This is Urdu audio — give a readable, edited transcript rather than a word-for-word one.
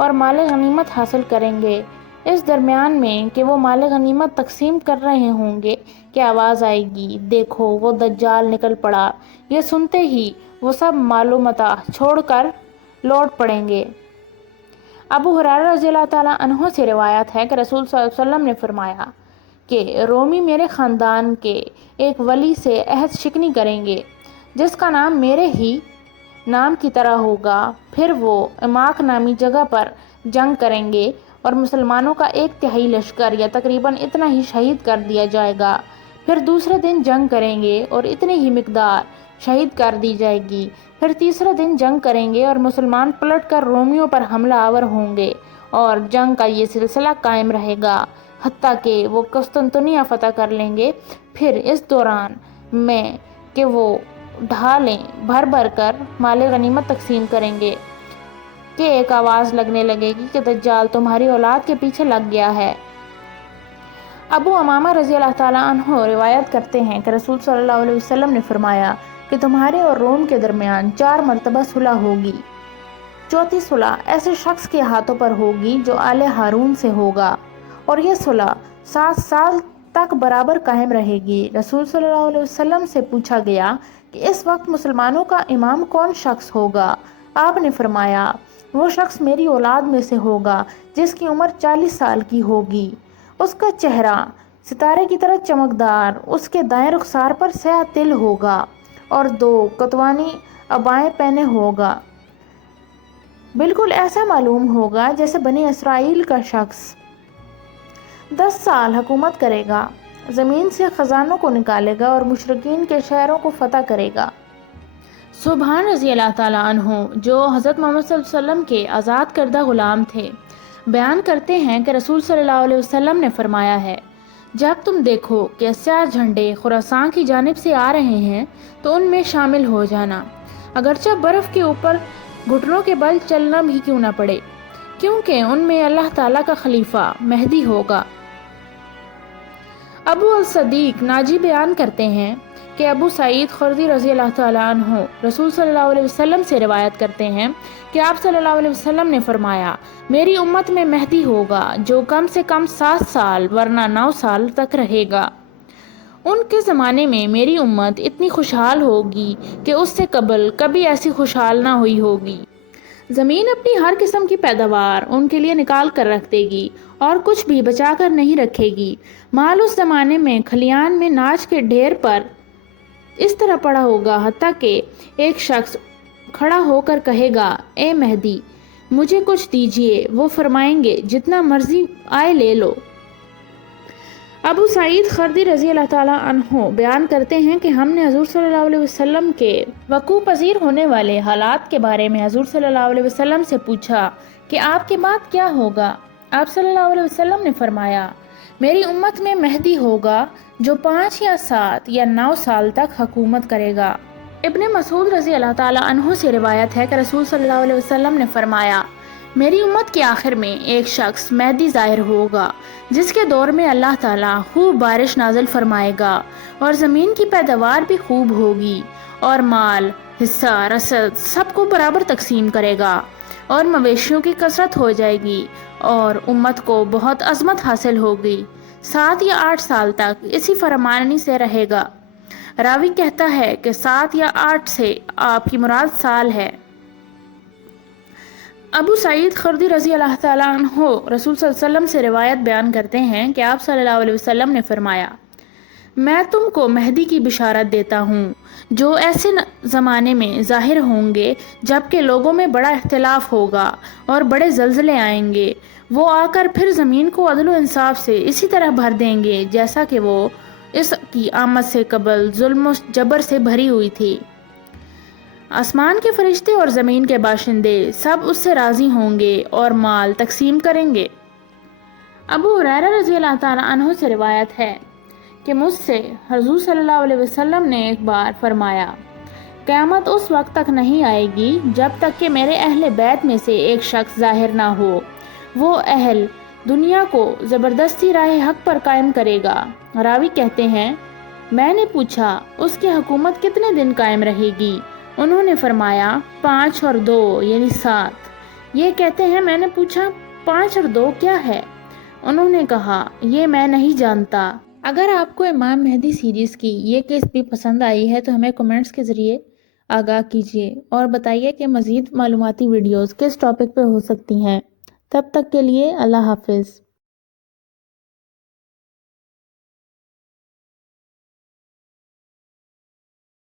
اور مال غنیمت حاصل کریں گے۔ اس درمیان میں کہ وہ مال غنیمت تقسیم کر رہے ہوں گے کہ آواز آئے گی، دیکھو وہ دجال نکل پڑا۔ یہ سنتے ہی وہ سب مال و متاع چھوڑ کر لوٹ پڑیں گے۔ ابو ہریرہ رضی اللہ تعالیٰ عنہ سے روایت ہے کہ رسول صلی اللہ علیہ وسلم نے فرمایا کہ رومی میرے خاندان کے ایک ولی سے عہد شکنی کریں گے جس کا نام میرے ہی نام کی طرح ہوگا، پھر وہ اماق نامی جگہ پر جنگ کریں گے اور مسلمانوں کا 1/3 لشکر یا تقریباً اتنا ہی شہید کر دیا جائے گا، پھر دوسرے دن جنگ کریں گے اور اتنی ہی مقدار شہید کر دی جائے گی، پھر تیسرے دن جنگ کریں گے اور مسلمان پلٹ کر رومیوں پر حملہ آور ہوں گے اور جنگ کا یہ سلسلہ قائم رہے گا حتیٰ کہ وہ قسطنطنیہ فتح کر لیں گے۔ پھر اس دوران میں کہ وہ ڈھالیں بھر بھر کر مال غنیمت تقسیم کریں گے کہ ایک آواز لگنے لگے گی کہ دجال تمہاری اولاد کے پیچھے لگ گیا ہے۔ ابو امامہ رضی اللہ تعالیٰ عنہ روایت کرتے ہیں کہ رسول صلی اللہ علیہ وسلم نے فرمایا کہ تمہارے اور روم کے درمیان 4 مرتبہ صلح ہوگی۔ چوتھی صلح ایسے شخص کے ہاتھوں پر ہوگی جو آل ہارون سے ہوگا اور یہ صلح 7 سال تک برابر قائم رہے گی۔ رسول صلی اللہ علیہ وسلم سے پوچھا گیا کہ اس وقت مسلمانوں کا امام کون شخص ہوگا؟ آپ نے فرمایا وہ شخص میری اولاد میں سے ہوگا جس کی عمر 40 سال کی ہوگی، اس کا چہرہ ستارے کی طرح چمکدار، اس کے دائیں رخسار پر سیاہ تل ہوگا اور 2 کتوانی عبائیں پہنے ہوگا، بالکل ایسا معلوم ہوگا جیسے بنی اسرائیل کا شخص۔ 10 سال حکومت کرے گا، زمین سے خزانوں کو نکالے گا اور مشرکین کے شہروں کو فتح کرے گا۔ سبحان رضی اللہ تعالیٰ عنہ جو حضرت محمد صلی اللہ علیہ وسلم کے آزاد کردہ غلام تھے، بیان کرتے ہیں کہ رسول صلی اللہ علیہ وسلم نے فرمایا ہے جب تم دیکھو کہ سیاہ جھنڈے خراسان کی جانب سے آ رہے ہیں تو ان میں شامل ہو جانا، اگرچہ برف کے اوپر گھٹنوں کے بل چلنا بھی کیوں نہ پڑے، کیونکہ ان میں اللہ تعالیٰ کا خلیفہ مہدی ہوگا۔ ابو الصدیق ناجی بیان کرتے ہیں کہ ابو سعید خدری رضی اللہ تعالیٰ عنہ رسول صلی اللہ علیہ وسلم سے روایت کرتے ہیں کہ آپ صلی اللہ علیہ وسلم نے فرمایا میری امت میں مہدی ہوگا جو کم سے کم 7 سال ورنہ 9 سال تک رہے گا۔ ان کے زمانے میں میری امت اتنی خوشحال ہوگی کہ اس سے قبل کبھی ایسی خوشحال نہ ہوئی ہوگی۔ زمین اپنی ہر قسم کی پیداوار ان کے لیے نکال کر رکھ دے گی اور کچھ بھی بچا کر نہیں رکھے گی۔ مال اس زمانے میں کھلیان میں ناج کے ڈھیر پر اس طرح پڑا ہوگا حتیٰ کہ ایک شخص کھڑا ہو کر کہے گا اے مہدی مجھے کچھ دیجئے، وہ فرمائیں گے جتنا مرضی آئے لے لو۔ ابو سعید خدری رضی اللہ تعالیٰ عنہ بیان کرتے ہیں کہ ہم نے حضور صلی اللہ علیہ وسلم کے وقوع پذیر ہونے والے حالات کے بارے میں حضور صلی اللہ علیہ وسلم سے پوچھا کہ آپ کے بعد کیا ہوگا؟ آپ صلی اللہ علیہ وسلم نے فرمایا میری امت میں مہدی ہوگا جو 5 یا 7 یا 9 سال تک حکومت کرے گا۔ ابن مسعود رضی اللہ تعالیٰ عنہ سے روایت ہے کہ رسول صلی اللہ علیہ وسلم نے فرمایا میری امت کے آخر میں ایک شخص مہدی ظاہر ہوگا جس کے دور میں اللہ تعالیٰ خوب بارش نازل فرمائے گا اور زمین کی پیداوار بھی خوب ہوگی اور مال حصہ رسد سب کو برابر تقسیم کرے گا اور مویشیوں کی کثرت ہو جائے گی اور امت کو بہت عظمت حاصل ہوگی۔ 7 یا 8 سال تک اسی فرمانی سے رہے گا۔ راوی کہتا ہے کہ 7 یا 8 سے آپ کی مراد سال ہے۔ ابو سعید خدری رضی اللہ تعالیٰ عنہ رسول صلی اللہ علیہ وسلم سے روایت بیان کرتے ہیں کہ آپ صلی اللہ علیہ وسلم نے فرمایا میں تم کو مہدی کی بشارت دیتا ہوں جو ایسے زمانے میں ظاہر ہوں گے جبکہ لوگوں میں بڑا اختلاف ہوگا اور بڑے زلزلے آئیں گے، وہ آ کر پھر زمین کو عدل و انصاف سے اسی طرح بھر دیں گے جیسا کہ وہ اس کی آمد سے قبل ظلم و جبر سے بھری ہوئی تھی۔ آسمان کے فرشتے اور زمین کے باشندے سب اس سے راضی ہوں گے اور مال تقسیم کریں گے۔ ابو ہریرہ رضی اللہ تعالیٰ عنہ سے روایت ہے کہ مجھ سے حضور صلی اللہ علیہ وسلم نے ایک بار فرمایا قیامت اس وقت تک نہیں آئے گی جب تک کہ میرے اہل بیت میں سے ایک شخص ظاہر نہ ہو، وہ اہل دنیا کو زبردستی راہ حق پر قائم کرے گا۔ راوی کہتے ہیں میں نے پوچھا اس کی حکومت کتنے دن قائم رہے گی؟ انہوں نے فرمایا 5 اور 2 یعنی 7۔ یہ کہتے ہیں میں نے پوچھا 5 اور 2 کیا ہے؟ انہوں نے کہا یہ میں نہیں جانتا۔ اگر آپ کو امام مہدی سیریز کی یہ قسط بھی پسند آئی ہے تو ہمیں کمنٹس کے ذریعے آگاہ کیجیے اور بتائیے کہ مزید معلوماتی ویڈیوز کس ٹاپک پہ ہو سکتی ہیں۔ تب تک کے لیے اللہ حافظ۔